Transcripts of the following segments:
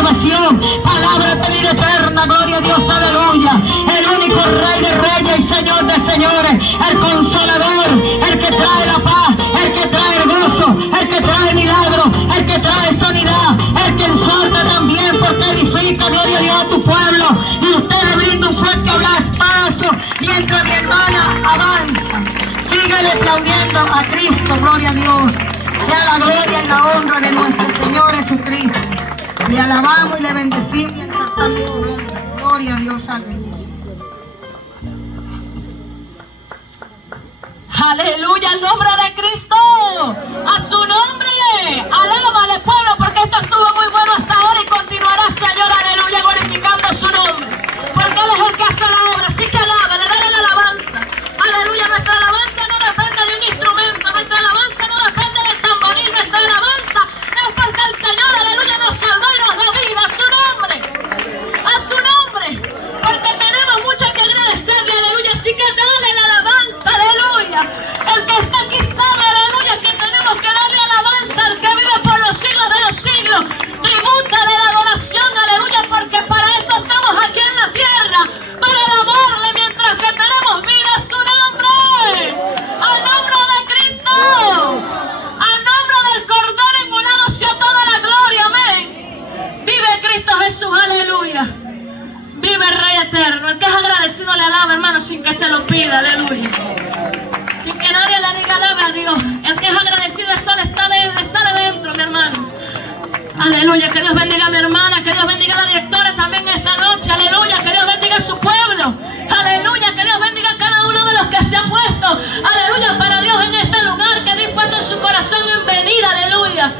salvación, palabra de vida eterna, gloria a Dios, aleluya. El único Rey de reyes y Señor de señores, el Consolador, el que trae la paz, el que trae el gozo, el que trae milagro, el que trae sanidad, el que exhorta también, porque edifica, gloria a Dios, a tu pueblo. Y usted le brinda un fuerte abrazo mientras mi hermana avanza. Síguele aplaudiendo a Cristo, gloria a Dios. Sea la gloria y la honra de nuestro Señor Jesucristo. Le alabamos y le bendecimos y exaltamos su nombre. Gloria a Dios, aleluya. Aleluya, al nombre de Cristo. A su nombre. Alábale, pueblo, porque esto estuvo muy bueno hasta ahora y continuará, Señor, aleluya, glorificando su nombre. Porque Él es el que hace la obra. Así que alábale, dale la alabanza. Aleluya, nuestra alabanza no depende de un instrumento. Nuestra alabanza no depende del tamboril. Nuestra alabanza es porque el Señor, aleluya, nos salvó y nos da vida. A su nombre. A su nombre. Porque tenemos mucho que agradecerle, aleluya. Así que dale la alabanza, aleluya. El que está aquí sabe, aleluya, que tenemos que darle alabanza al que vive por los siglos de los siglos. Tribútale la adoración, aleluya, porque para eso estamos aquí en la tierra, para alabarle mientras que tenemos vida. A su nombre, al nombre de Cristo, al nombre del Cordero Inmolado sea toda la gloria, amén. Vive Cristo Jesús, aleluya. Vive el Rey eterno. El que es agradecido le alaba, hermano, sin que se lo pida, aleluya. Sin que nadie le diga alabe a Dios. El que es agradecido, el sol está dentro, mi hermano. Aleluya, que Dios bendiga a mi hermana, que Dios bendiga a la directora también esta noche, aleluya, que Dios bendiga a su pueblo, aleluya, que Dios bendiga a cada uno de los que se ha puesto, aleluya, para Dios en este lugar, que Dios puesto en su corazón en venir, aleluya.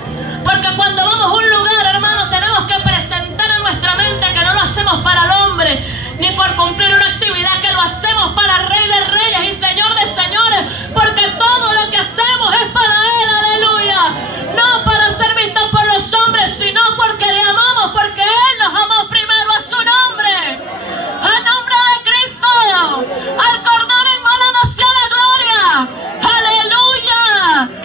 Porque cuando vamos a un lugar, hermano, tenemos que presentar en nuestra mente que no lo hacemos para el hombre, ni por cumplir una actividad, que lo hacemos para el Rey de Reyes y Señor de Señores, porque todo lo que hacemos es para Él, aleluya. No para ser vistos por los hombres, sino porque le amamos, porque Él nos amó primero. A su nombre, al nombre de Cristo, al Cordero Inmolado sea la gloria, aleluya.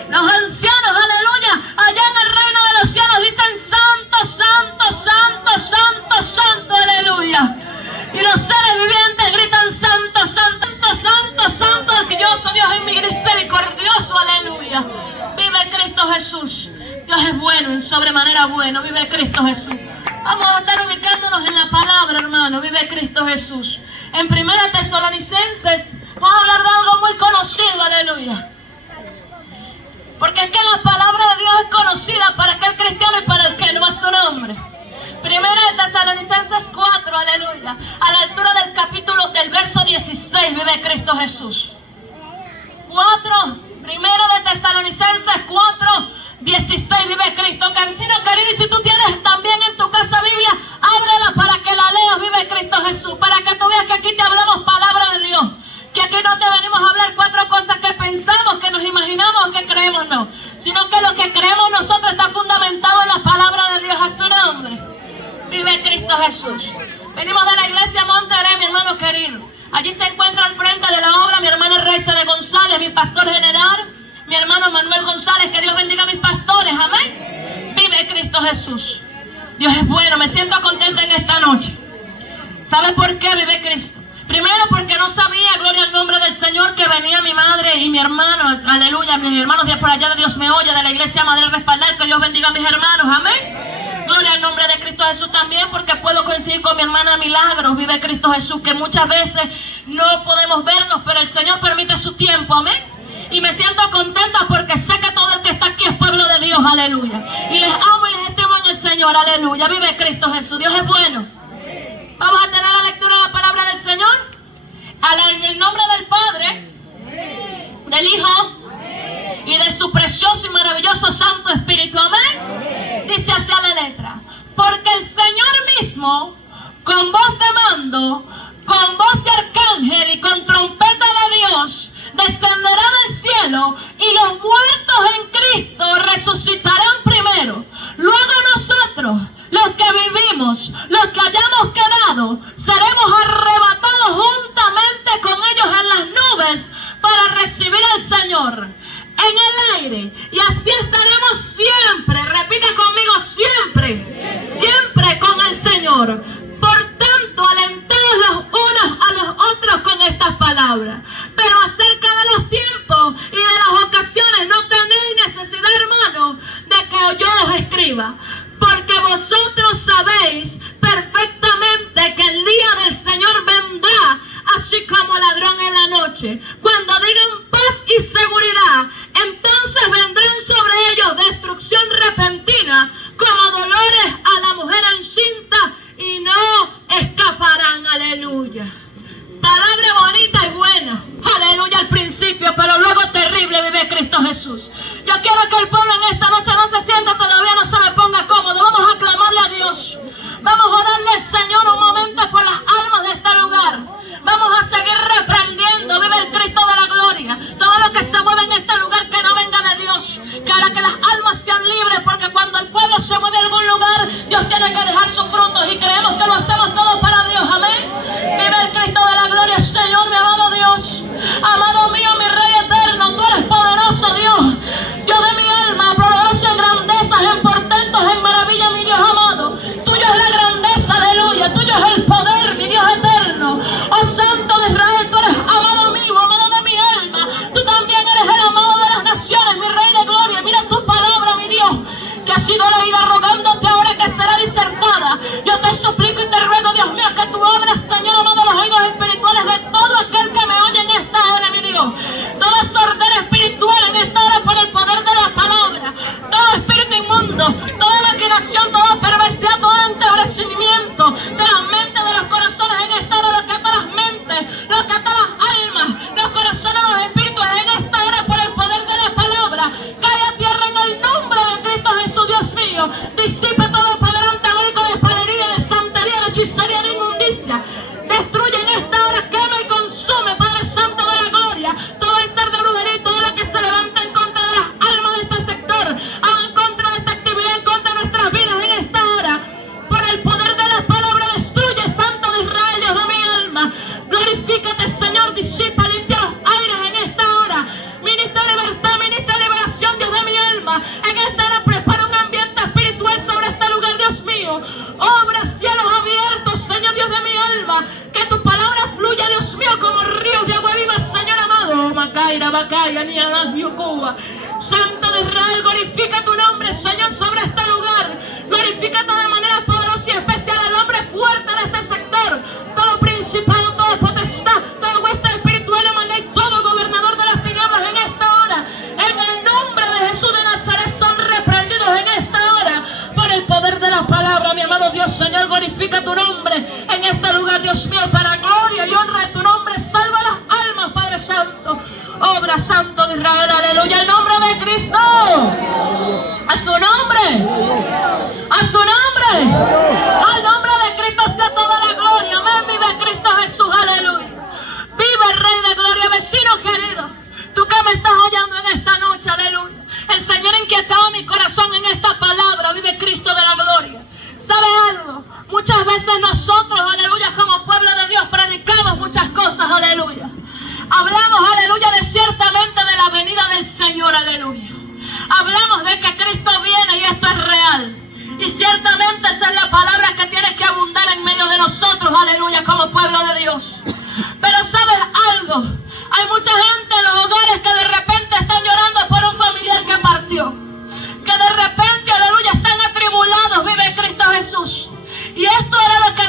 Los ancianos, aleluya, allá en el reino de los cielos dicen santo, santo, santo, santo, santo, aleluya. Y los seres vivientes gritan santo, santo, santo, santo, el glorioso Dios es misericordioso, aleluya. Vive Cristo Jesús. Dios es bueno, en sobremanera bueno. Vive Cristo Jesús. Vamos a estar ubicándonos en la palabra, hermano. Vive Cristo Jesús. En 1 Tesalonicenses vamos a hablar de algo muy conocido, aleluya. Porque es que la palabra de Dios es conocida para aquel cristiano y para el que no a su nombre. 1 Tesalonicenses 4, aleluya. A la altura del capítulo, del verso 16, vive Cristo Jesús. 1 Tesalonicenses 4, 16, vive Cristo. Que vecino querido, y si tú tienes también en tu casa Biblia, ábrela para que la leas, vive Cristo Jesús. Para que tú veas que aquí te hablamos palabra de Dios. Que aquí no te venimos a hablar cuatro cosas que pensamos, que nos imaginamos o que creemos, no. Sino que lo que creemos nosotros está fundamentado en la palabra de Dios. A su nombre. Vive Cristo Jesús. Venimos de la iglesia Monterrey, mi hermano querido. Allí se encuentra al frente de la obra mi hermana Raiza de González, mi pastor general, mi hermano Manuel González. Que Dios bendiga a mis pastores, amén. Vive Cristo Jesús. Dios es bueno, me siento contenta en esta noche. ¿Sabe por qué vive Cristo? Primero porque no sabía, gloria al nombre del Señor, que venía mi madre y mi hermano, aleluya, mis hermanos de por allá de Dios me oye, de la iglesia Madre Respaldar. Que Dios bendiga a mis hermanos, amén. Gloria al nombre de Cristo Jesús también, porque puedo coincidir con mi hermana Milagros, vive Cristo Jesús, que muchas veces no podemos vernos, pero el Señor permite su tiempo, amén. Y me siento contenta porque sé que todo el que está aquí es pueblo de Dios, aleluya. Y les amo y les estimo en el Señor, aleluya. Vive Cristo Jesús, Dios es bueno. Vamos a tener la lectura de la palabra del Señor. En el nombre del Padre, del Hijo y de su precioso y maravilloso Santo Espíritu, amén. Dice así a la letra: porque el Señor mismo, con voz de mando, con voz de arcángel y con trompeta de Dios, descenderá del cielo, y los muertos en Cristo resucitarán primero. Luego nosotros, los que vivimos, los que hayamos quedado, seremos arrebatados juntamente con ellos en las nubes para recibir al Señor en el aire, y así estaremos siempre, repita conmigo, siempre, siempre con Señor. Por tanto, alentaos los unos a los otros con estas palabras. Pero acerca de los tiempos y de las ocasiones no tenéis necesidad, hermanos, de que yo os escriba. Porque vosotros sabéis perfectamente que el día del Señor vendrá así como ladrón en la noche. Cuando digan paz y seguridad, entonces vendrán sobre ellos destrucción repentina, como dolores a la mujer encinta, y no escaparán. Aleluya. Palabra bonita y buena, aleluya, al principio, pero luego terrible vive Cristo Jesús. Yo quiero que el pueblo en esta noche no se sienta todavía, no se me ponga cómodo. Vamos a clamarle a Dios. Vamos a orarle al Señor un momento por las almas de este lugar. Vamos a seguir reprendiendo, vive el Cristo de la gloria. Todo lo que se mueve en este lugar que no venga de Dios. Que ahora que las almas sean libres, porque cuando el pueblo se mueve a algún lugar, Dios tiene que dejar sus frutos y creemos que lo hacemos todo para Dios. Amén. Vive el Cristo de la gloria, Señor, mi amado Dios. Amado mío, mi Rey eterno, tú eres poderoso, Dios. Dios de mi alma, poderoso en grandezas, en portentos, en maravilla, mi Dios amado. Tuyo es la grandeza, aleluya. Tuyo es el poder, mi Dios eterno. Oh Santo de Israel, tú eres amado mío, amado de mi alma. Tú también eres el amado de las naciones, mi Rey de gloria. Mira tu palabra, mi Dios, que ha sido leída, rogándote ahora que será disertada. Yo te suplico y te ruego, Dios mío, que tú abras, Señor amado, los oídos espirituales de todo aquel que me oye en esta hora, mi Dios. Toda sordera espiritual en esta hora por el poder de la palabra. Todo espíritu inmundo, toda maquinación, toda perversidad, todo entebrecimiento de las mentes, de los corazones en esta hora, lo que ata las mentes, lo que ata las almas, los corazones, los espíritus en esta hora por el poder de la palabra. Cae a tierra en el nombre de Cristo Jesús, Dios mío. Disipe todo poder antagónico de palería, de santería, de hechicería, de inmundicia. Destruye en esta hora, quema y consume, Padre Santo de la gloria, todo altar de brujería y todo lo que se levanta en contra de las almas de este sector, en contra de esta actividad, en contra de nuestras vidas en esta hora. Por el poder de la palabra, destruye, Santo de Israel, Dios de mi alma. Glorifícate, Señor, disipa, limpia los aires en esta hora. Ministra libertad, ministra liberación, Dios de mi alma. En esta hora prepara un ambiente espiritual sobre este lugar, Dios mío. Obra cielos abiertos, Señor, Dios de mi alma. Que tu palabra fluya, Dios mío, como ríos de agua viva, Señor amado. Macaira, Bacaya, ni Cuba. Santo de Israel, glorifica tu nombre, Señor, sobre este lugar. Glorifícate de manera poderosa y especial al hombre fuerte de este sector. Todo principado, todo potestad, todo hueste espiritual, y todo gobernador de las tinieblas en esta hora. En el nombre de Jesús de Nazaret son reprendidos en esta hora por el poder de la palabra, mi amado Dios. Señor, glorifica tu nombre en este lugar, Dios mío, para gloria y honra de tu nombre. Salva las almas, Padre Santo. Obra, Santo de Israel, aleluya. El nombre de Cristo. A su nombre. A su nombre. Al nombre de Cristo sea toda la gloria. Amén. Vive Cristo Jesús, aleluya. Vive el Rey de gloria. Vecino querido, tú que me estás oyendo en esta noche, aleluya. El Señor inquietaba mi corazón en esta palabra. Vive Cristo de la gloria. ¿Sabe algo? Muchas veces nosotros, aleluya, como pueblo de Dios, predicamos muchas cosas, aleluya. Hablamos, aleluya, de ciertamente de la venida del Señor, aleluya. Hablamos de que Cristo viene y esto es real. Y ciertamente esa es la palabra que tiene que abundar en medio de nosotros, aleluya, como pueblo de Dios. Pero ¿sabes algo? Hay mucha gente en los hogares que de repente están llorando por un familiar que partió. Que de repente, aleluya, están atribulados, vive Cristo Jesús. Y esto era lo que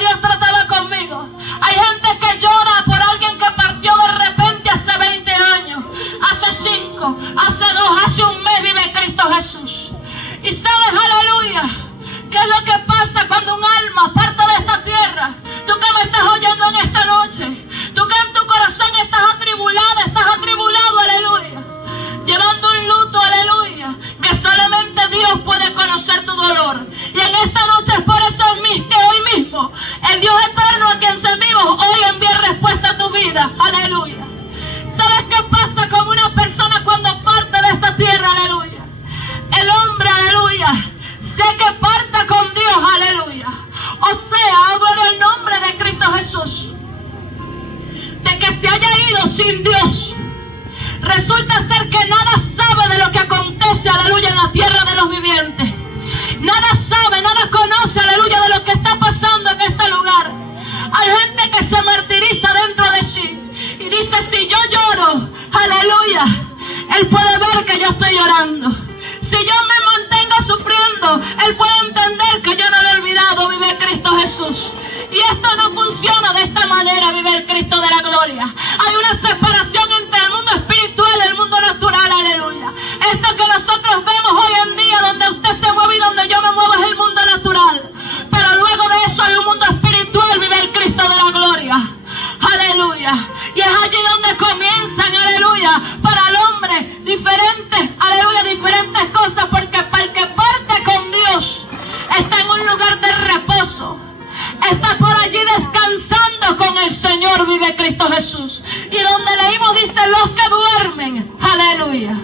está por allí descansando con el Señor, vive Cristo Jesús. Y donde leímos dice los que duermen, aleluya.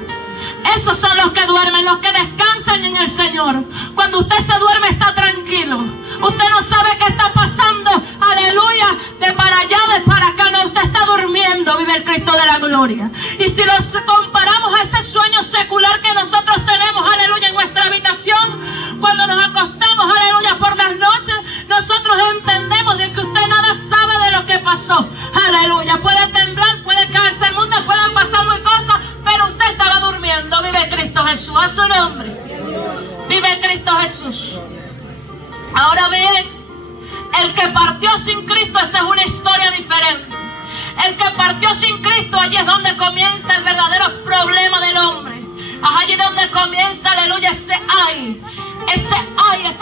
Esos son los que duermen, los que descansan en el Señor. Cuando usted se duerme está tranquilo. Usted no sabe qué está pasando, aleluya, de para allá, de para acá. No, usted está durmiendo, vive el Cristo de la gloria. Y si los comparamos a ese sueño secular que nosotros tenemos, aleluya, en nuestra habitación, cuando nos acostamos, aleluya, por las noches, nosotros entendemos de que usted nada sabe de lo que pasó, aleluya. Puede temblar, puede caerse el mundo, pueden pasar muy cosas, pero usted estaba durmiendo, vive Cristo Jesús, a su nombre, vive Cristo Jesús. Ahora bien, el que partió sin Cristo, esa es una historia diferente. El que partió sin Cristo, allí es donde comienza el verdadero problema del hombre. Es allí donde comienza, aleluya, ese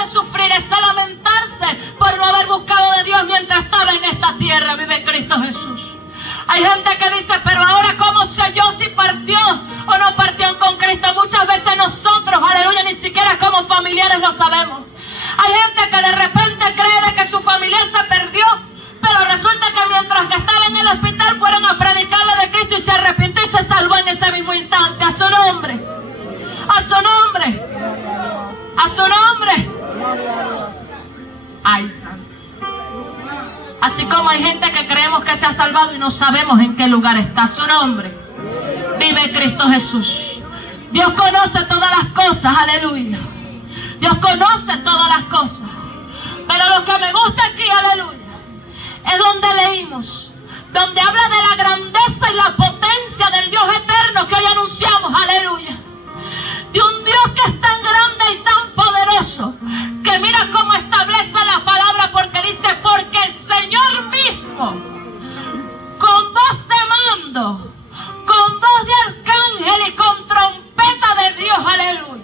sufrir, ese lamentarse por no haber buscado de Dios mientras estaba en esta tierra, vive Cristo Jesús. Hay gente que dice, pero ahora ¿cómo sé yo si partió o no partió con Cristo? Muchas veces nosotros, aleluya, ni siquiera como familiares lo sabemos. Hay gente que de repente cree de que su familiar se perdió, pero resulta que mientras que estaba en el hospital fueron a predicarle de Cristo y se arrepintió y se salvó en ese mismo instante. A su nombre, a su nombre, a su nombre. Ay, santo. Así como hay gente que creemos que se ha salvado y no sabemos en qué lugar está. A su nombre, vive Cristo Jesús. Dios conoce todas las cosas, aleluya. Dios conoce todas las cosas. Pero lo que me gusta aquí, aleluya, es donde leímos, donde habla de la grandeza y la potencia del Dios eterno que hoy anunciamos, aleluya. De un Dios que es tan grande y tan poderoso, que mira cómo establece la palabra, porque dice, porque el Señor mismo, con voz de mando, con voz de arcángel y con trompeta de Dios, aleluya.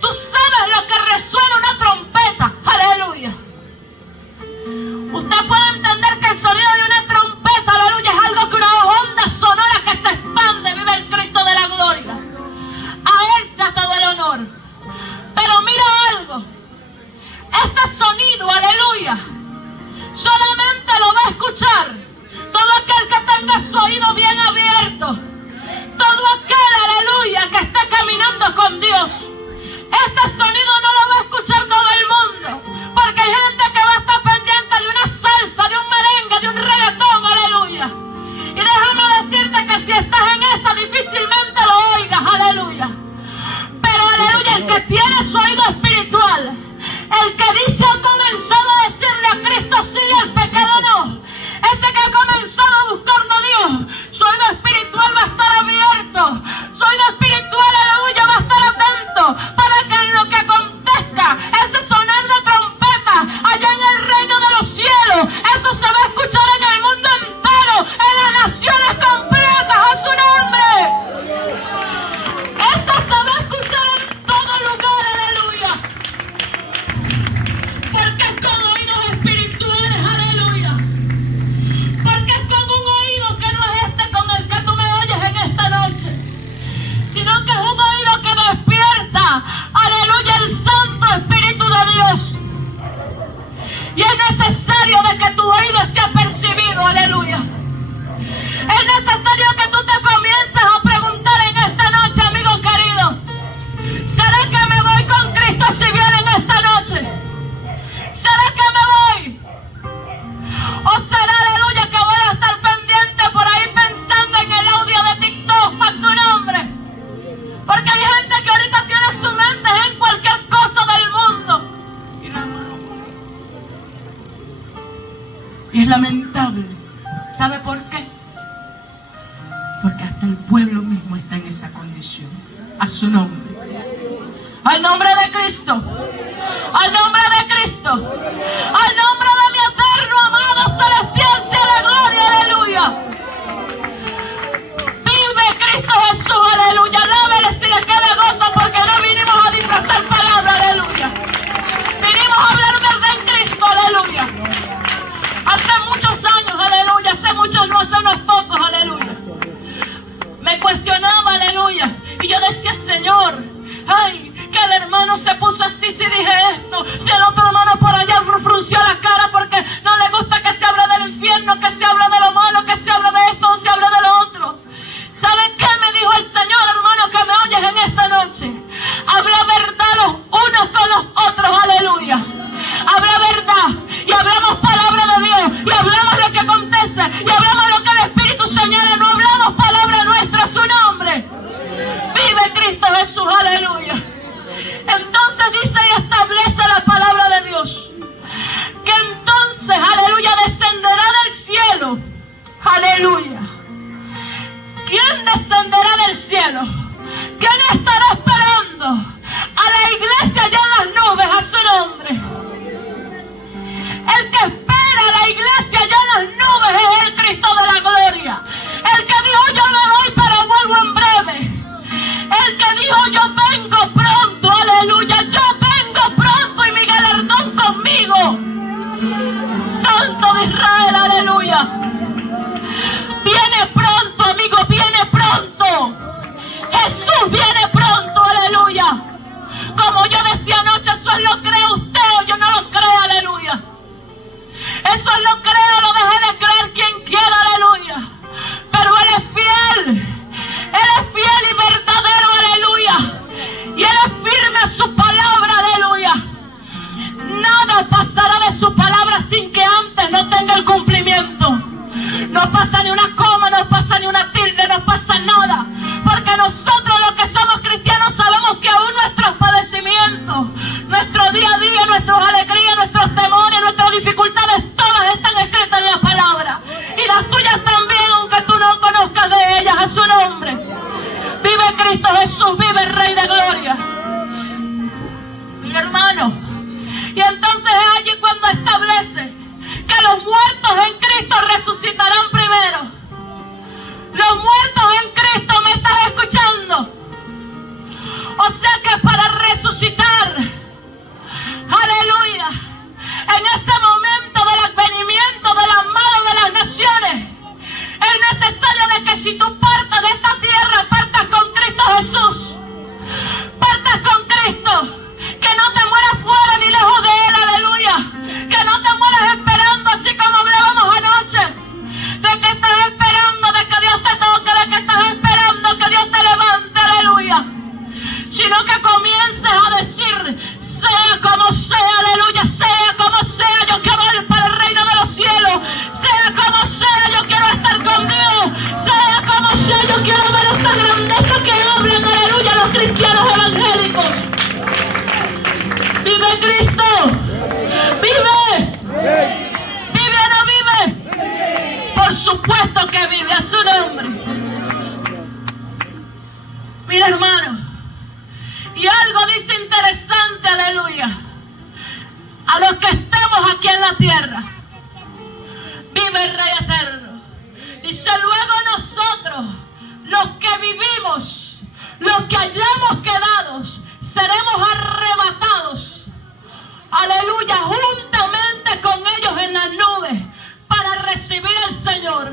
Tú sabes lo que resuena una trompeta, aleluya. Usted puede entender que el sonido de una trompeta, aleluya, es algo que una onda sonora que se expande, vive el Cristo de la gloria. A Él sea todo el honor. Pero mira algo, este sonido, aleluya, solamente lo va a escuchar todo aquel que tenga su oído bien abierto, todo aquel, aleluya, que esté caminando con Dios. Este sonido no lo va a escuchar todo el mundo, porque hay gente que va a estar pendiente de una salsa, de un merengue, de un reggaetón, aleluya. Y déjame decirte que si estás en esa, difícilmente lo oigas, aleluya. Pero aleluya, el que tiene su oído espiritual, el que dice ha comenzado a decirle a Cristo sí y al pecado no, ese que ha comenzado a buscarlo a Dios, su oído espiritual va a estar abierto, su oído espiritual, aleluya, va a estar atento para que en lo que acontezca, ese sonar de trompeta allá en el reino de los cielos, eso se va a escuchar en el mundo entero, en las naciones completas, a su nombre. Eso se va a escuchar en todo lugar, aleluya. Porque es con oídos espirituales, aleluya. Porque es con un oído que no es este con el que tú me oyes en esta noche, sino que es un oído que despierta, aleluya, el Santo Espíritu de Dios. Y es necesario de que tu oído esté apercibido, aleluya. Es necesario que tú te comiences a preguntar en esta noche, amigo querido, ¿será que me voy con Cristo si viene en esta noche? ¿Será que me voy? ¿O será, aleluya, que voy a estar pendiente por ahí pensando en el audio de TikTok a su nombre? Porque hay gente que ahorita tiene su mente en cualquier cosa del mundo. Y es lamentable. ¿Sabe por qué? Porque hasta el pueblo mismo está en esa condición. A su nombre. Al nombre de Cristo. Al nombre de Cristo. Al nombre de mi eterno amado celestial sea la gloria, aleluya. Vive Cristo Jesús, aleluya. Alábele si le queda gozo, porque no vinimos a disfrazar palabras, aleluya. Vinimos a hablar verdad en Cristo, aleluya. Hace muchos años, aleluya. Hace muchos, no, hace unos pocos, aleluya. Me cuestionaba, aleluya. Y yo decía, Señor, ay, que el hermano se puso así si dije esto, si el otro hermano por allá frunció la cara porque dice, y hablamos lo que el Espíritu señala, no hablamos palabra nuestra a su nombre. Vive Cristo Jesús, aleluya. Entonces dice y establece la palabra de Dios, que entonces, aleluya, descenderá del cielo, aleluya. ¿Quién descenderá del cielo? ¿Quién estará esperando a la iglesia allá en las nubes a su nombre? El que espera a la iglesia allá en las nubes es el Cristo de la gloria. El que dijo yo me voy pero vuelvo en breve. El que dijo yo vengo pronto, aleluya. Yo vengo pronto y mi galardón conmigo. Santo de Israel, aleluya. Viene pronto, amigo, viene pronto. Jesús viene pronto, aleluya. Como yo decía anoche, eso lo cree usted o yo no lo creo, aleluya. Eso lo creo, lo deje de creer quien quiera, aleluya. Pero Él es fiel y verdadero, aleluya. Y Él es firme a su palabra, aleluya. Nada pasará de su palabra sin que antes no tenga el cumplimiento. No pasa ni una coma, no pasa ni una tilde, no pasa nada. Porque nosotros los que somos cristianos sabemos que aún nuestros padecimientos, nuestro día a día, nuestras alegrías, nuestros temores, nuestras dificultades, todas están escritas en la palabra. Y las tuyas también, aunque tú no conozcas de ellas, a su nombre. Vive Cristo Jesús, vive el Rey de Gloria. Mira, hermano. Y entonces es allí cuando establece que los muertos en Cristo resucitarán primero. Los muertos en Cristo, ¿me estás escuchando? O sea que para resucitar, aleluya, en ese momento del advenimiento del amado de las naciones, es necesario de que si tú partas de esta tierra, partas con Cristo Jesús. Partas con Cristo. Que no te mueras fuera ni lejos de Él, aleluya. Que no te mueras esperando, así como hablábamos anoche, de que estás esperando, de que Dios te toque, de que estás esperando que Dios te levante, aleluya. Sino que comiences a decir, sea como sea, aleluya, sea como sea, yo quiero ir para el reino de los cielos. Sea como sea, yo quiero estar con Dios. Sea como sea, yo quiero ver esa grandeza que hablan, aleluya, los cristianos evangélicos. ¡Vive Cristo! ¡Vive! ¿Vive o no vive? Por supuesto que vive, a su nombre. Mira, hermano, y algo dice interesante, aleluya, a los que estemos aquí en la tierra. Vive el Rey eterno. Dice, luego nosotros, los que vivimos, los que hayamos quedado, seremos arrebatados, aleluya, juntamente con ellos en las nubes para recibir al Señor.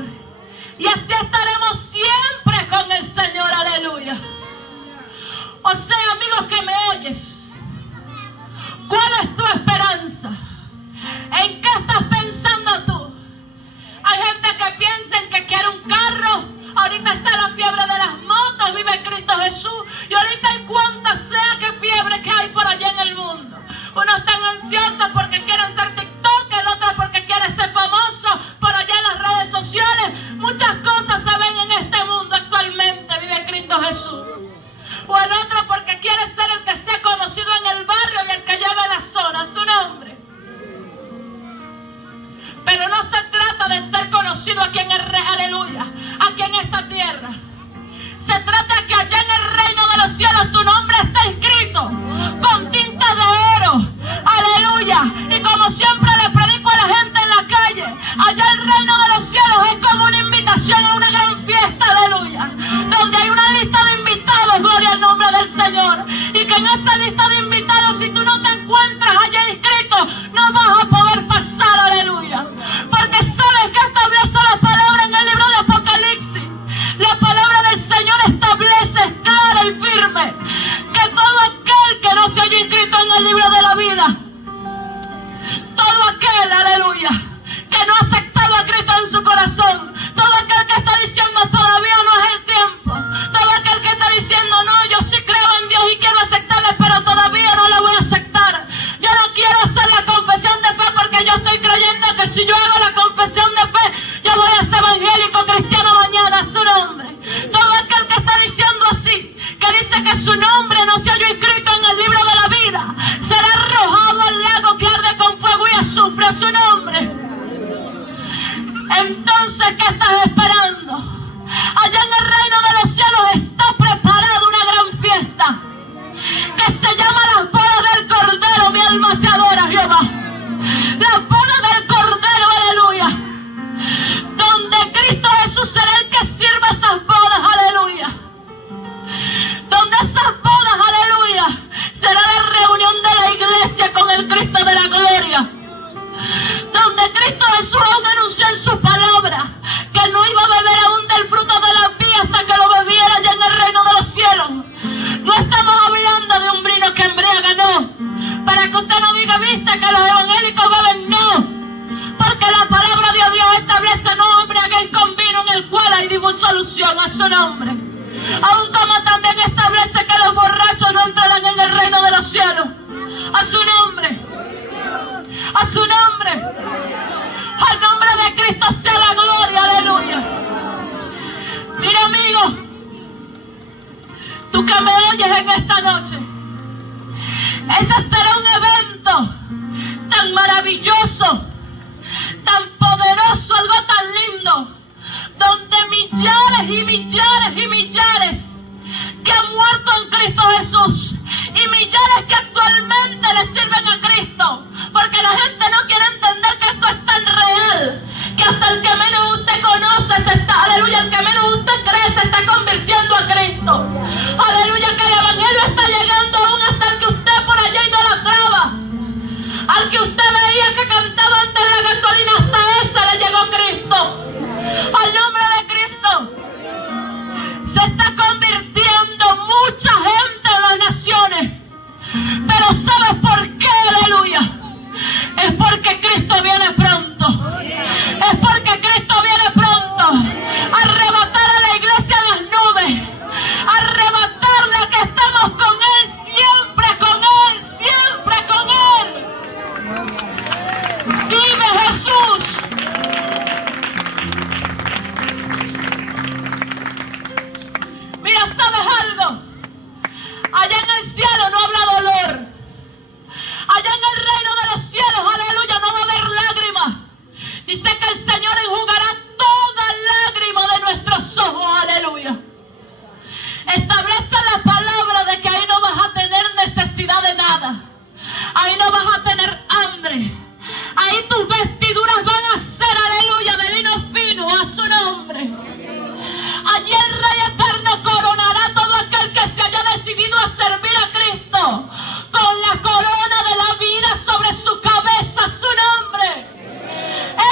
Y así estaremos siempre con el Señor, aleluya. O sea, amigos que me oyes, ¿cuál es tu esperanza? ¿En qué estás pensando tú? Hay gente que piensa en que quiere un carro. Ahorita está la fiebre de las motos, vive Cristo Jesús. Y ahorita hay cuantas sea que fiebre que hay por allá en el mundo. Unos están ansiosos porque quieren ser TikTok, el otro porque quiere ser famoso por allá en las redes sociales. Muchas cosas se ven en este mundo actualmente, vive Cristo Jesús. O el otro porque quiere ser el que sea conocido en el barrio y el que lleve la zona, su nombre. Pero no se trata de ser conocido aquí en el aleluya, aquí en esta tierra. Se trata de que allá en el reino de los cielos tu nombre está escrito con tinta de oro, aleluya. Y como siempre le predico a la gente en la calle, allá el reino de los cielos es como una invitación a una gran fiesta, aleluya, donde hay una lista de invitados, gloria al nombre del Señor. Y que en esa lista de invitados, si tú no te encuentras allá inscrito, no vas a poder pasar, aleluya. Porque sabes que establece la palabra en el libro de Apocalipsis. La palabra del Señor establece clara y firme que todo aquel que no se haya inscrito en el libro de la vida, todo aquel, aleluya, que no ha aceptado a Cristo en su corazón, todo aquel que está diciendo todavía no es el tiempo, todo aquel que está diciendo no, yo sí creo en Dios y quiero aceptarle, pero todavía no lo voy a aceptar. Yo no quiero hacer la confesión de fe porque yo estoy creyendo que si yo hago la confesión de fe, yo voy a sé que estás esperando. Allá en el reino de los cielos está preparada una gran fiesta que se llama las bodas del Cordero. Mi alma te adora, Jehová. Las bodas del Cordero, aleluya. Donde Cristo Jesús será el que sirva esas bodas, aleluya. Donde esas bodas, aleluya, será la reunión de la iglesia con el Cristo de la gloria. Donde Cristo Jesús aún anunció en su palabra que no iba a beber aún del fruto de la vid hasta que lo bebiera allá en el reino de los cielos. No estamos hablando de un vino que embriaga, no. Para que usted no diga, viste, que los evangélicos beben, no. Porque la palabra de Dios establece no embriaguen con vino en el cual hay disolución, a su nombre. Aún como también establece que los borrachos no entrarán en el reino de los cielos. A su nombre. A su nombre. Al nombre de Cristo sea la gloria, aleluya. Mira, amigo, tú que me oyes en esta noche, ese será un evento tan maravilloso, tan poderoso, algo tan lindo, donde millares y millares y millares que han muerto en Cristo Jesús y millares que actualmente le sirven a Cristo, porque la gente no quiere entender que esto es tan real, que hasta el que menos usted conoce se está, aleluya, el que menos usted cree se está convirtiendo a Cristo, aleluya, que el evangelio está llegando aún hasta el que usted por allá idolatraba, al que usted veía que cantaba antes la gasolina, hasta ese le llegó Cristo. Al nombre de Cristo se está convirtiendo mucha gente en las naciones. Pero ¿sabes por qué? Aleluya. Es porque Cristo viene pronto. Es porque Cristo viene pronto a arrebatar a la iglesia en las nubes, a arrebatarla, que estamos con Él, siempre con Él, siempre con Él. Vive Jesús. Mira, ¿sabes algo? Allá en el cielo no habrá dolor. Allá en el reino de los cielos, aleluya, no va a haber lágrimas. Dice que el Señor enjugará toda lágrima de nuestros ojos, aleluya. Establece la palabra de que ahí no vas a tener necesidad de nada. Ahí no vas a tener hambre. Ahí tus vestiduras van a ser, aleluya, de lino fino, a su nombre. Allí el Rey Eterno coronará a todo aquel que se haya decidido a servir a Cristo con la corona de la vida sobre su cabeza, su nombre.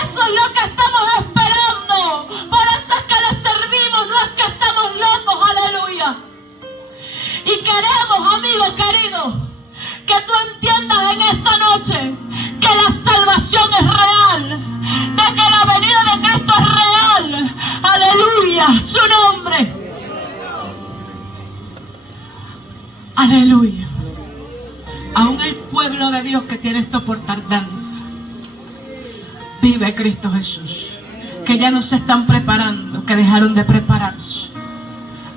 Eso es lo que estamos esperando. Por eso es que le servimos, no es que estamos locos, aleluya. Y queremos, amigo querido, que tú entiendas en esta noche que la salvación es real, de que la venida de Cristo es real, aleluya, su nombre, aleluya. Aún hay pueblo de Dios que tiene esto por tardanza. Vive Cristo Jesús, que ya no se están preparando, que dejaron de prepararse.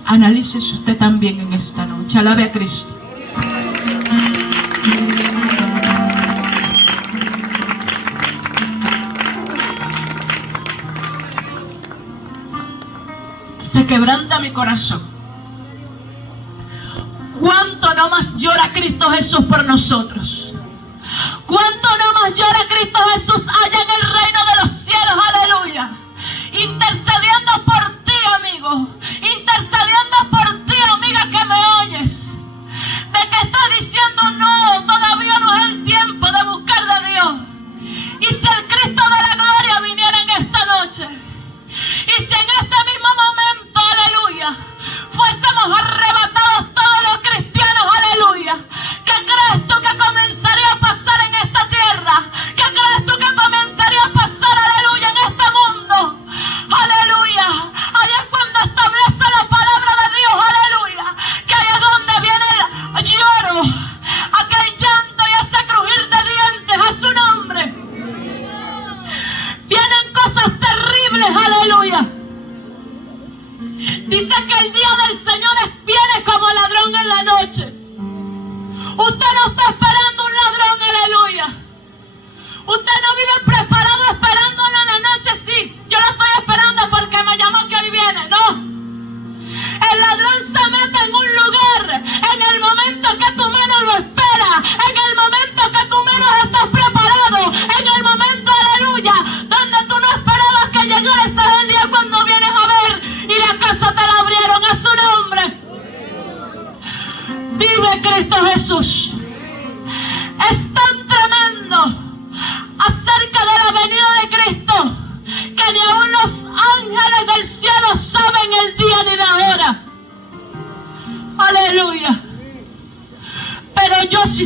Analícese usted también en esta noche. Alabe a Cristo. Se quebranta mi corazón. ¿Cuánto no más llora Cristo Jesús por nosotros? ¿Cuánto no más llora Cristo Jesús allá en el reino de los cielos? Aleluya. Intercediendo por ti, amigo. Intercediendo por ti, amiga, que me oyes. De que estás diciendo, no, todavía no es el tiempo de buscar de Dios. Y si el Cristo de la gloria viniera en esta noche, y si en este mismo momento, aleluya, fuésemos arrebatados todos los cristianos, aleluya, ¿qué crees tú que comenzaría a pasar en esta tierra? ¿Qué crees tú que comenzaría a pasar, aleluya, en este mundo? Aleluya. Ahí es cuando establece la palabra de Dios, aleluya, que ahí es donde viene el lloro, aquel llanto y ese crujir de dientes, a su nombre. Vienen cosas terribles, aleluya. Dice que el día del Señor viene como ladrón en la noche. Usted no está esperando un ladrón, aleluya. Usted no vive preparado esperando en la noche, sí. Yo lo estoy esperando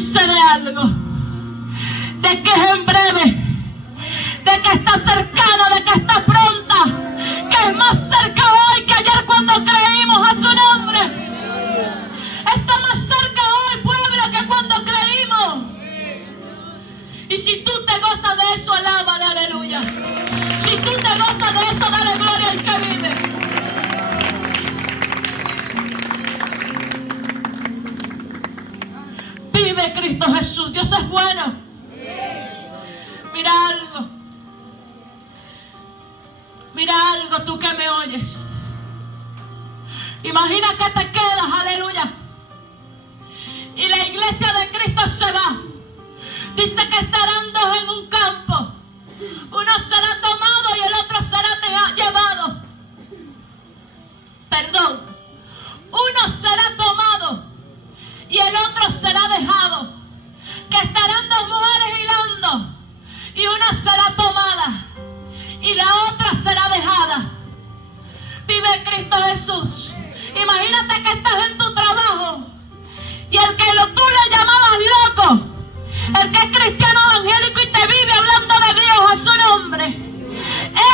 dice de algo, de que es en breve, de que está cercano, de que está pronta, que es más cerca hoy que ayer cuando creímos a su nombre. Está más cerca hoy, pueblo, que cuando creímos. Y si tú te gozas de eso, alábale, aleluya. Si tú te gozas de eso, dale gloria al que vive. Vive Cristo Jesús. Dios es bueno. Mira algo, tú que me oyes. Imagina que te quedas, aleluya, y la iglesia de Cristo se va. Dice que estarán dos en un campo. Uno será tomado y el otro será llevado. Perdón. Uno será tomado y el otro será dejado. Que estarán dos mujeres hilando y una será tomada y la otra será dejada. Vive Cristo Jesús. Imagínate que estás en tu trabajo y el que tú le llamabas loco, el que es cristiano evangélico y te vive hablando de Dios a su nombre,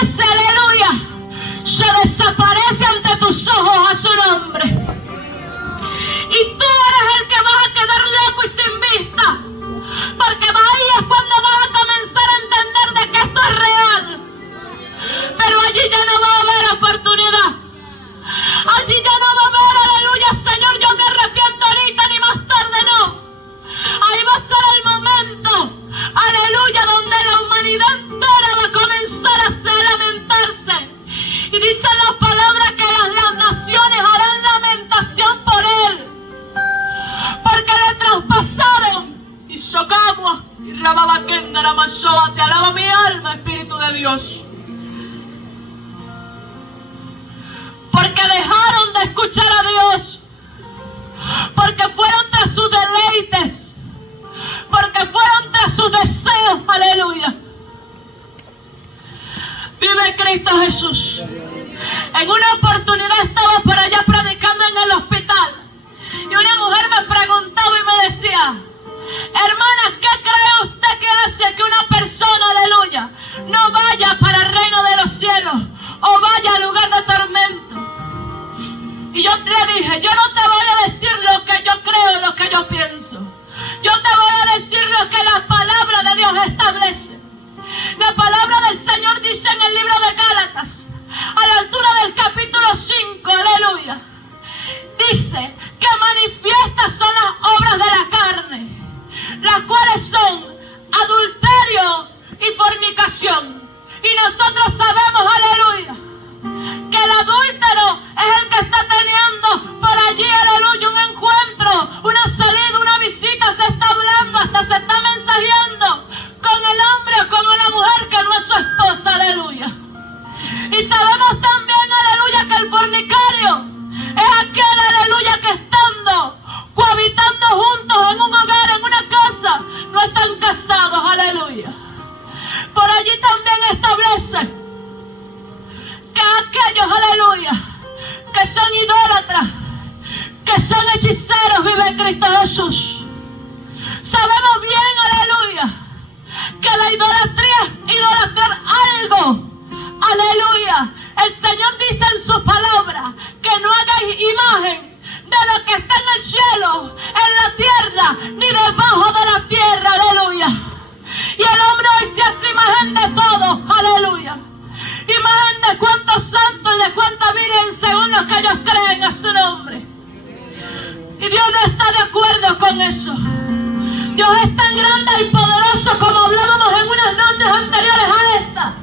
ese, aleluya, se desaparece ante tus ojos a su nombre. Y tú eres el que vas a quedar loco y sin vista, porque ahí es cuando vas a comenzar a entender de que esto es real. Pero allí ya no va a haber oportunidad. Allí ya no va a haber, aleluya, Señor, yo me arrepiento ahorita ni más tarde, no. Ahí va a ser el momento, aleluya, donde la humanidad entera va a comenzar a lamentarse. Y dice la palabra que las naciones harán lamentación por él, porque le traspasaron. Y Socagua y Rababaquendara Masoa, te alaba mi alma, Espíritu de Dios. Porque dejaron de escuchar a Dios, porque fueron tras sus deleites, porque fueron tras sus deseos, aleluya. Vive Cristo Jesús. En una oportunidad estaba por allá predicando en el hospital y una mujer me preguntaba y me decía: hermana, ¿qué cree usted que hace que una persona, aleluya, no vaya para el reino de los cielos o vaya al lugar de tormento? Y yo le dije: yo no te voy a decir lo que yo creo, lo que yo pienso. Yo te voy a decir lo que la palabra de Dios establece. La palabra del Señor dice en el libro de Gálatas, a la altura del capítulo 5, aleluya, dice que manifiestas son las obras de la carne, las cuales son adulterio y fornicación. Y nosotros sabemos, aleluya, que el adúltero es el que está teniendo por allí, aleluya, un encuentro, una salida, una visita, se está hablando, hasta se está mensajeando con el hombre o con una mujer que no es su esposa, aleluya. Y sabemos también, aleluya, que el fornicario es aquel, aleluya, que estando cohabitando juntos en un hogar, en una casa, no están casados, aleluya. Por allí también establece que aquellos, aleluya, que son idólatras, que son hechiceros, vive Cristo Jesús. Sabemos bien, aleluya, que la idolatría es idolatrar algo, aleluya. El Señor dice en su palabra que no hagáis imagen de lo que está en el cielo, en la tierra, ni debajo de la tierra, aleluya. Y el hombre hoy se hace imagen de todo, aleluya. Imagen de cuántos santos y de cuánta virgen según lo que ellos creen a su nombre. Y Dios no está de acuerdo con eso. Dios es tan grande y poderoso, como hablábamos en unas noches anteriores a esta,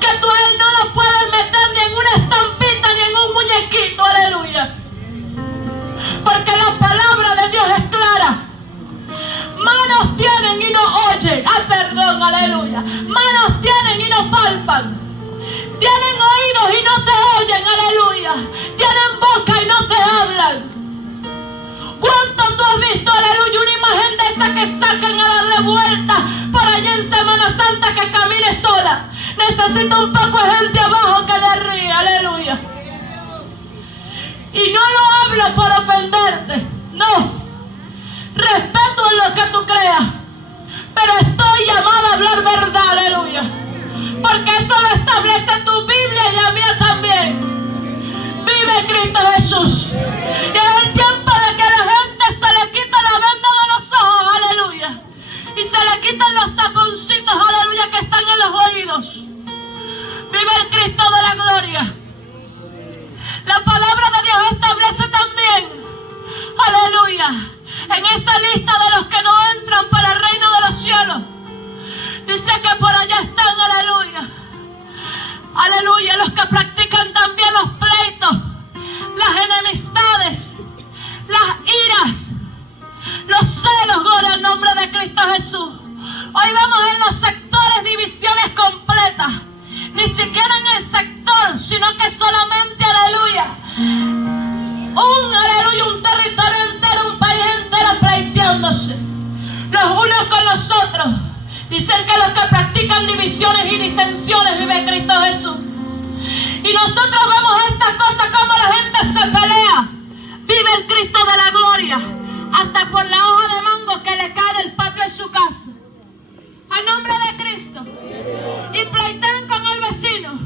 que tú a Él no lo puedes meter ni en una estampita ni en un muñequito, aleluya. Porque la palabra de Dios es clara. Manos tienen y no oyen. Ay, perdón, aleluya. Manos tienen y no palpan. Tienen oídos y no te oyen, aleluya. Tienen boca y no te hablan. ¿Cuánto tú has visto, aleluya, una imagen de esa que sacan a darle vuelta por allá en Semana Santa, que camine sola? Necesita un poco de gente abajo que le ríe, aleluya. Y no lo hablo por ofenderte, no. respeto en lo que tú creas, pero estoy llamada a hablar verdad, aleluya, porque eso lo establece tu Biblia y la mía también. Vive Cristo Jesús. Y es el tiempo de que a la gente se le quita la venda de los ojos, aleluya, y se le quitan los taponcitos, aleluya, que están en los oídos. Vive el Cristo de la gloria. La palabra de Dios establece también, aleluya, en esa lista de los que no entran para el reino de los cielos, dice que por allá están, aleluya, aleluya, los que practican también los pleitos, las enemistades, las iras, los celos, gloria al nombre de Cristo Jesús. Hoy vemos en los sectores divisiones completas, ni siquiera en el sector, sino que solamente, aleluya, un territorio entero, un país entero pleiteándose los unos con los otros. Dicen que los que practican divisiones y disensiones, vive Cristo Jesús. Y nosotros vemos estas cosas, como la gente se pelea. Vive el Cristo de la gloria, hasta por la hoja de mango que le cae del patio de su casa. Al nombre de Cristo. Y pleitean con el vecino.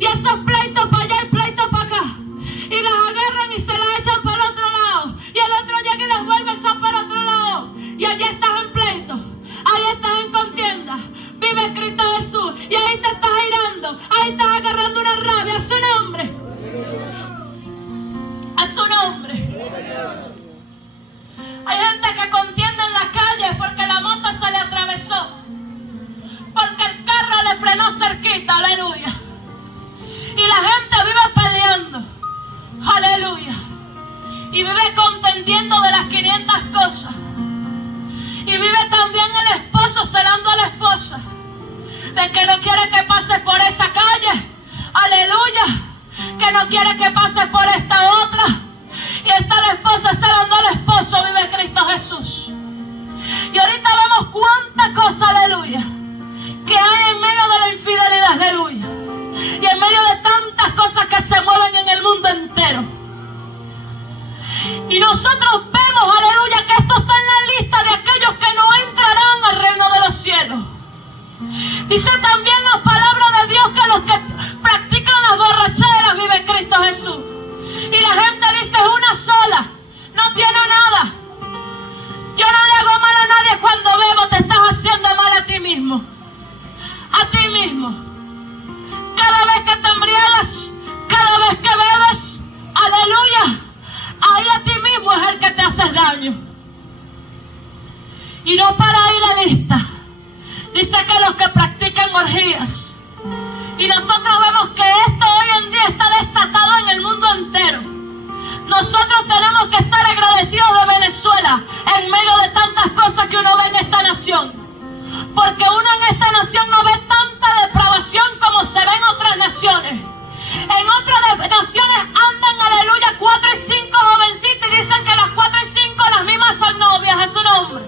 Y esos pleitos para allá y pleitos para acá. Y las agarran y se las echan para el otro lado. Y el otro llega y las vuelve a echar para el otro lado. Y allí estás en pleito. Ahí estás en contienda. Vive Cristo Jesús. Y ahí te estás airando. Ahí estás agarrando una rabia. A su nombre. A su nombre. Hay gente que contiende en la calle porque la moto se le atravesó, porque el carro le frenó cerquita, aleluya. Y la gente vive peleando, aleluya. Y vive contendiendo de las 500 cosas. Y vive también el esposo celando a la esposa, de que no quiere que pase por esa calle, aleluya, que no quiere que pase por esta otra. Y está la esposa celando al esposo, vive Cristo Jesús. Y ahorita vemos cuánta cosa, aleluya, que hay en medio de la infidelidad, aleluya. Y en medio de tantas cosas que se mueven en el mundo entero. Y nosotros vemos, aleluya, que esto está en la lista de aquellos que no entrarán al reino de los cielos. Dice también la palabra de Dios que los que practican las borracheras, vive Cristo Jesús. Y la gente dice, es una sola, no tiene nada. Yo no le hago mal a nadie. Cuando bebo te estás haciendo mal a ti mismo. A ti mismo. Cada vez que te embriagas, cada vez que bebes, aleluya, ahí a ti mismo es el que te haces daño. Y no para ahí la lista. Dice que los que practican orgías. Y nosotros vemos que esto hoy en día está desatado en el mundo entero. Nosotros tenemos que estar agradecidos de Venezuela en medio de tantas cosas que uno ve en esta nación. Porque uno en esta nación no ve tanta depravación como se ve en otras naciones. En otras naciones andan, aleluya, 4 y 5 jovencitas y dicen que las 4 y 5 las mismas son novias, a su nombre.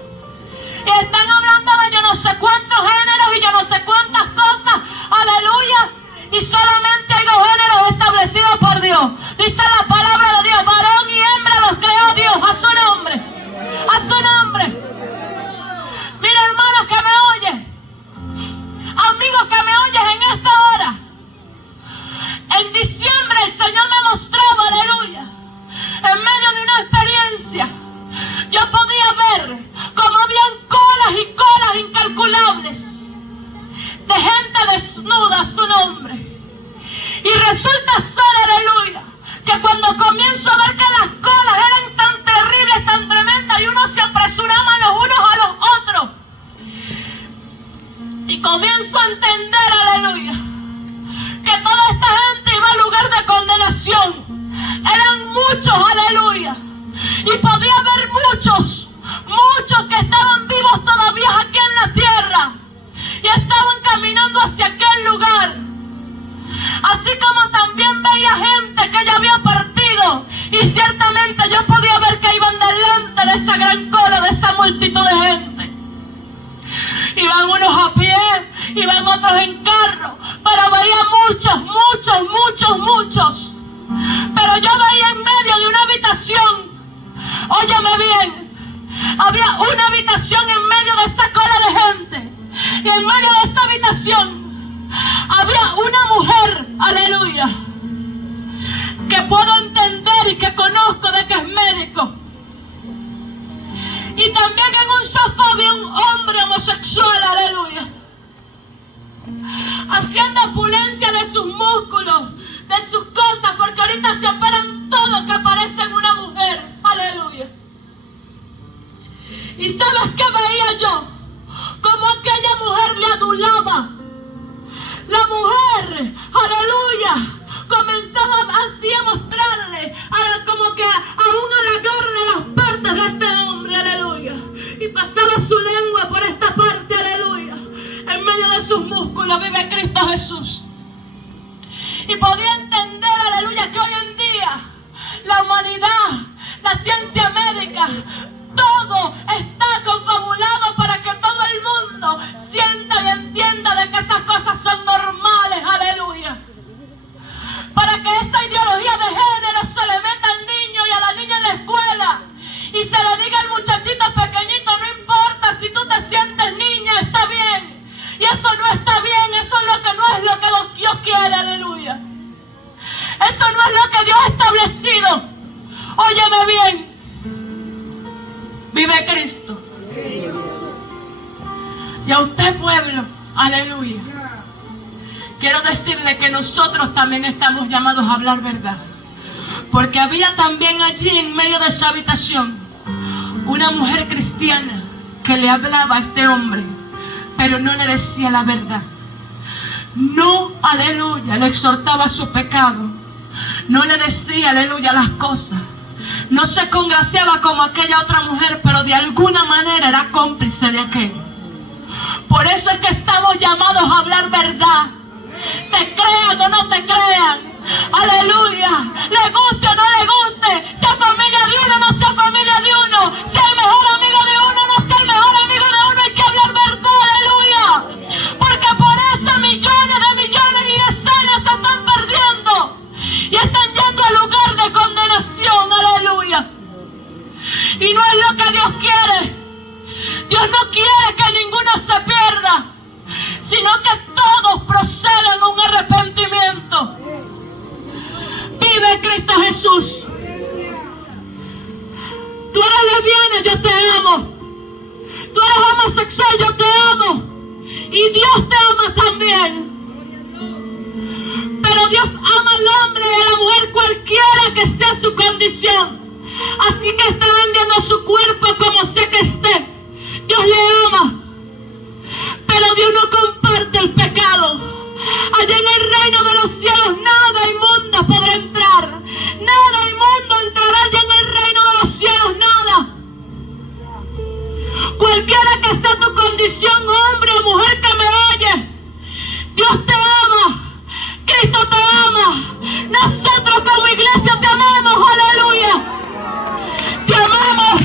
Y están hablando de yo no sé cuántos géneros y yo no sé cuántas cosas, aleluya. Y solamente hay 2 géneros establecidos por Dios. Dice la palabra de Dios, varón y hembra los creó Dios, a su nombre. A su nombre. Mira, hermanos que me oyen, amigos que me oyes en esta hora. En diciembre el Señor me mostraba, aleluya, en medio de una experiencia, yo podía ver cómo habían colas y colas incalculables de gente desnuda, a su nombre. Y resulta ser, aleluya, que cuando comienzo a ver que las colas eran tan terribles, tan tremendas, y uno se apresuraba los unos a los otros, y comienzo a entender, aleluya, que toda esta gente iba al lugar de condenación. Eran muchos, aleluya, y podía haber muchos que estaban vivos todavía aquí en la tierra y estaban caminando hacia aquel lugar. Así como también veía gente que ya había partido, y ciertamente yo podía ver que iban delante de esa gran cola, de esa multitud de gente. Iban unos a pie, iban otros en carro, pero veía muchos. Pero yo veía en medio de una habitación, óyeme bien, Había una habitación en medio de esa cola de gente. Y en medio de esa habitación había una mujer, aleluya, que puedo entender y que conozco de que es médico. Y también en un sofá había un hombre homosexual, aleluya, haciendo opulencia de sus músculos, de sus cosas, porque ahorita se operan todo que parece una mujer, aleluya. ¿Y sabes qué veía yo? Como aquella mujer le adulaba. La mujer, aleluya, comenzaba así a mostrarle, como que aún halagarle las partes de este hombre, aleluya. Y pasaba su lengua por esta parte, aleluya. En medio de sus músculos vive Cristo Jesús. Y podía entender, aleluya, que hoy en día la humanidad, la ciencia médica, todo está confabulado para que todo el mundo sienta y entienda de que esas cosas son normales, aleluya. Para que esa ideología de género se le meta al niño y a la niña en la escuela y se le diga al muchachito pequeñito, no importa si tú te sientes niña, está bien. Y eso no está bien, eso es lo que no es lo que Dios quiere, aleluya. Eso no es lo que Dios ha establecido. Óyeme bien. Vive Cristo. Y a usted, pueblo, aleluya, quiero decirle que nosotros también estamos llamados a hablar verdad. Porque había también allí en medio de esa habitación una mujer cristiana que le hablaba a este hombre, pero no le decía la verdad. No, aleluya, le exhortaba a su pecado. No le decía, aleluya, las cosas. No se congraciaba como aquella otra mujer, pero de alguna manera era cómplice de aquello. Por eso es que estamos llamados a hablar verdad. Te crean o no te crean. Aleluya. Le guste o no le guste. Sea familia de uno o no sea familia de uno. Sea el mejor amigo de uno o no sea el mejor amigo de uno. Hay que hablar verdad. Aleluya. Porque por eso millones y decenas se están perdiendo. Y están yendo al lugar de condenación. Aleluya. Y no es lo que Dios quiere. Dios no quiere que ninguno se pierda, sino que todos procedan a un arrepentimiento. Vive Cristo Jesús. Tú eres lesbiana, yo te amo. Tú eres homosexual, yo te amo. Y Dios te ama también. Pero Dios ama al hombre y a la mujer cualquiera que sea su condición. Así que está vendiendo su cuerpo como sea que esté. Dios le ama. Pero Dios no comparte el pecado. Allá en el reino de los cielos nada inmundo podrá entrar. Nada inmundo entrará allá en el reino de los cielos, nada. Cualquiera que sea tu condición, hombre o mujer que me oye, Dios te ama. Cristo te ama. Nosotros como iglesia te amamos, aleluya. Te amamos.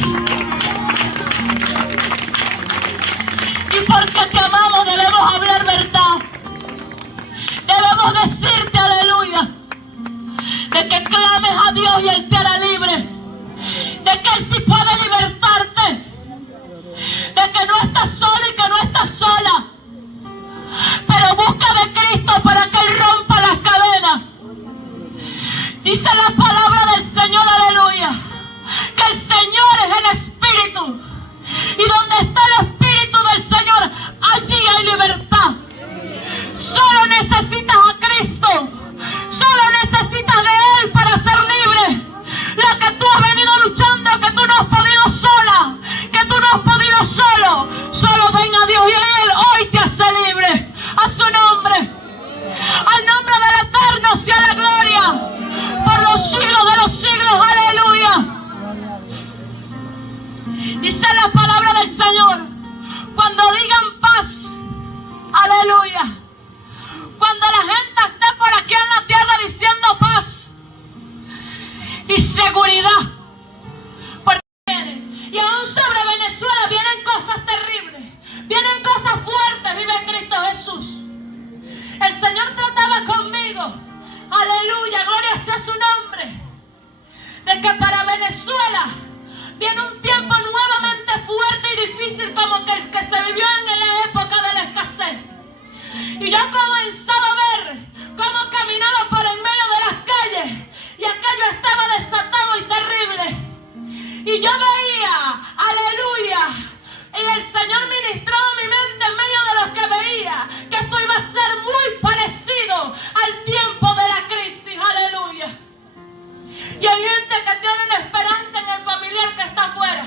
Y porque te amamos debemos hablar verdad. Debemos decirte, aleluya, de que clames a Dios y Él te hará libre. De que Él sí puede libertarte. De que no estás sola y que no estás sola. Pero busca de Cristo para que Él rompa las cadenas. Dice la palabra del Señor, aleluya, que el Señor es el Espíritu. Y donde está el Espíritu del Señor, allí hay libertad. Solo necesitas a Cristo. Solo necesitas de Él para ser libre. Lo que tú has venido luchando, que tú no has podido sola, que tú no has podido solo. Solo ven a Dios y Él hoy te hace libre. A su nombre. Al nombre del Eterno sea la gloria. Por los siglos de los siglos. Aleluya. Dice la palabra del Señor, cuando digan paz, aleluya, cuando la gente esté por aquí en la tierra diciendo paz y seguridad, y aún sobre Venezuela vienen cosas terribles, vienen cosas fuertes, vive Cristo Jesús. El Señor trataba conmigo, aleluya, gloria sea su nombre, de que para Venezuela viene un tiempo nuevamente difícil como que el que se vivió en la época de la escasez. Y yo comenzaba a ver cómo caminaba por en medio de las calles y aquello estaba desatado y terrible. Y yo veía, aleluya, y el Señor ministró a mi mente en medio de lo que veía, que esto iba a ser muy parecido al tiempo de la crisis, aleluya. Y hay gente que tiene una esperanza en el familiar que está afuera.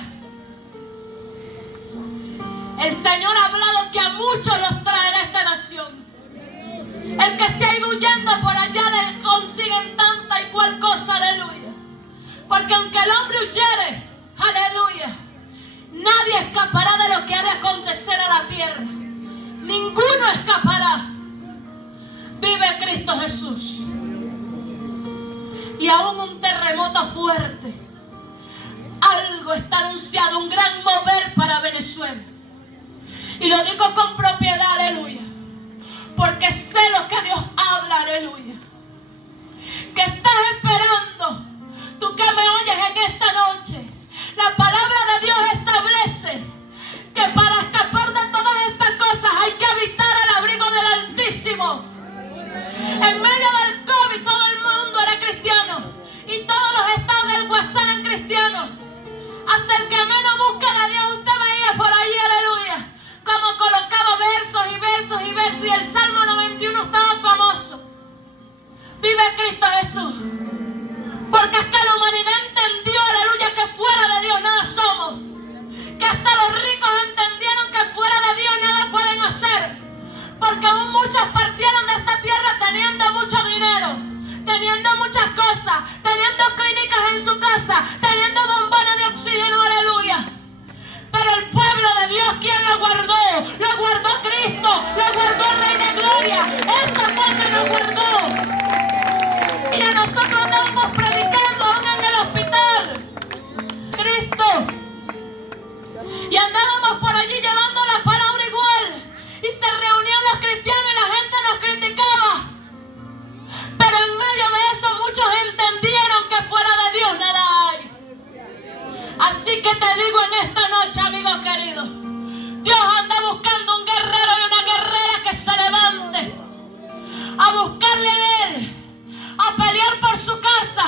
El Señor ha hablado que a muchos los traerá esta nación. El que se ha ido huyendo por allá le consiguen tanta y cual cosa, aleluya. Porque aunque el hombre huyere, aleluya, nadie escapará de lo que ha de acontecer a la tierra. Ninguno escapará. Vive Cristo Jesús. Y aún un terremoto fuerte. Algo está anunciado, un gran mover para Venezuela. Y lo digo con propiedad, aleluya. Porque sé lo que Dios habla, aleluya. Que estás esperando, tú que me oyes en esta noche. La palabra de Dios establece que para escapar de todas estas cosas hay que habitar el abrigo del Altísimo. En medio del COVID todo el mundo era cristiano y todos los estados del WhatsApp eran cristianos. Hasta el que menos busca a Dios, usted veía por ahí, aleluya, como colocaba versos y versos y versos, y el Salmo 91 estaba famoso. Vive Cristo Jesús. Porque es que la humanidad entendió, aleluya, que fuera de Dios nada somos. Que hasta los ricos entendieron que fuera de Dios nada pueden hacer. Porque aún muchos partieron de esta tierra teniendo mucho dinero, teniendo muchas cosas, teniendo clínicas en su casa, teniendo bombones de oxígeno, aleluya. Pero el pueblo de Dios, ¿quién lo guardó? Lo guardó Cristo, lo guardó el Rey de Gloria. Eso fue el que lo guardó. Y a nosotros andábamos predicando aún en el hospital. Cristo. Y andábamos por allí llevando la palabra igual. Y se reunían los cristianos y la gente nos criticaba. Pero en medio de eso muchos entendieron que fuera de Dios nada hay. Así que te digo en esta noche, amigo querido, Dios anda buscando un guerrero y una guerrera que se levante a buscarle a Él, a pelear por su casa,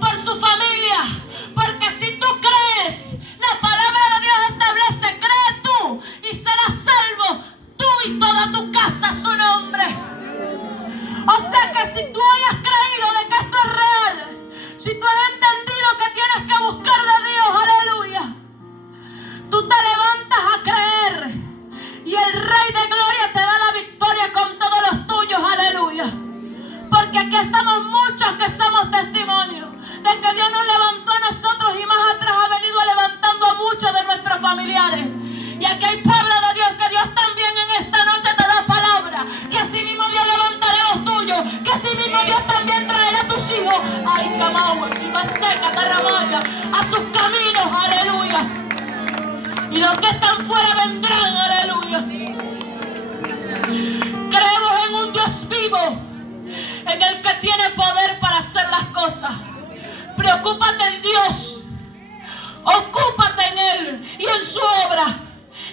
por su familia. Porque si tú crees, la palabra de Dios establece, cree tú y serás salvo, tú y toda tu casa a su nombre. O sea que si tú hayas creído de que esto es real, si tú has entendido que tienes que buscar de Dios, aleluya, tú te levantas a creer y el Rey de Gloria te da la victoria con todos los tuyos, aleluya. Porque aquí estamos muchos que somos testimonios de que Dios nos levantó a nosotros y más atrás ha venido levantando a muchos de nuestros familiares. Y aquí hay pueblo de Dios, que Dios también en esta noche te da palabra, que así mismo Dios levantará a los tuyos, que así mismo Dios también traerá a tus hijos, ay, Camagüe, y va seca, Tarramaya, a sus caminos, aleluya. Y los que están fuera vendrán, aleluya. Creemos en un Dios vivo, en el que tiene poder para hacer las cosas. Preocúpate en Dios, ocúpate en Él y en su obra,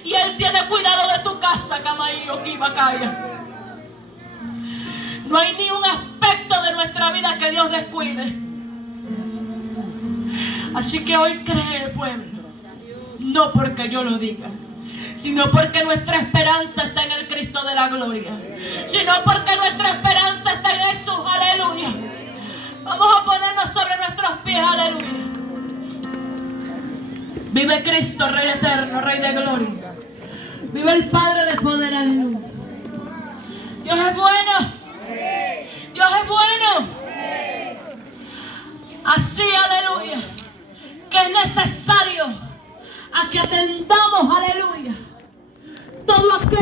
y Él tiene cuidado de tu casa, Camaío, Kibacaya. No hay ni un aspecto de nuestra vida que Dios descuide. Así que hoy cree, pueblo, no porque yo lo diga, sino porque nuestra esperanza está en el Cristo de la gloria, sino porque nuestra esperanza está en Jesús, aleluya. Vamos a ponernos sobre nuestros pies, aleluya. Vive Cristo, Rey eterno, Rey de gloria. Vive el Padre de poder, aleluya. Dios es bueno. Dios es bueno. Así, aleluya, que es necesario a que atendamos, aleluya, todo aquello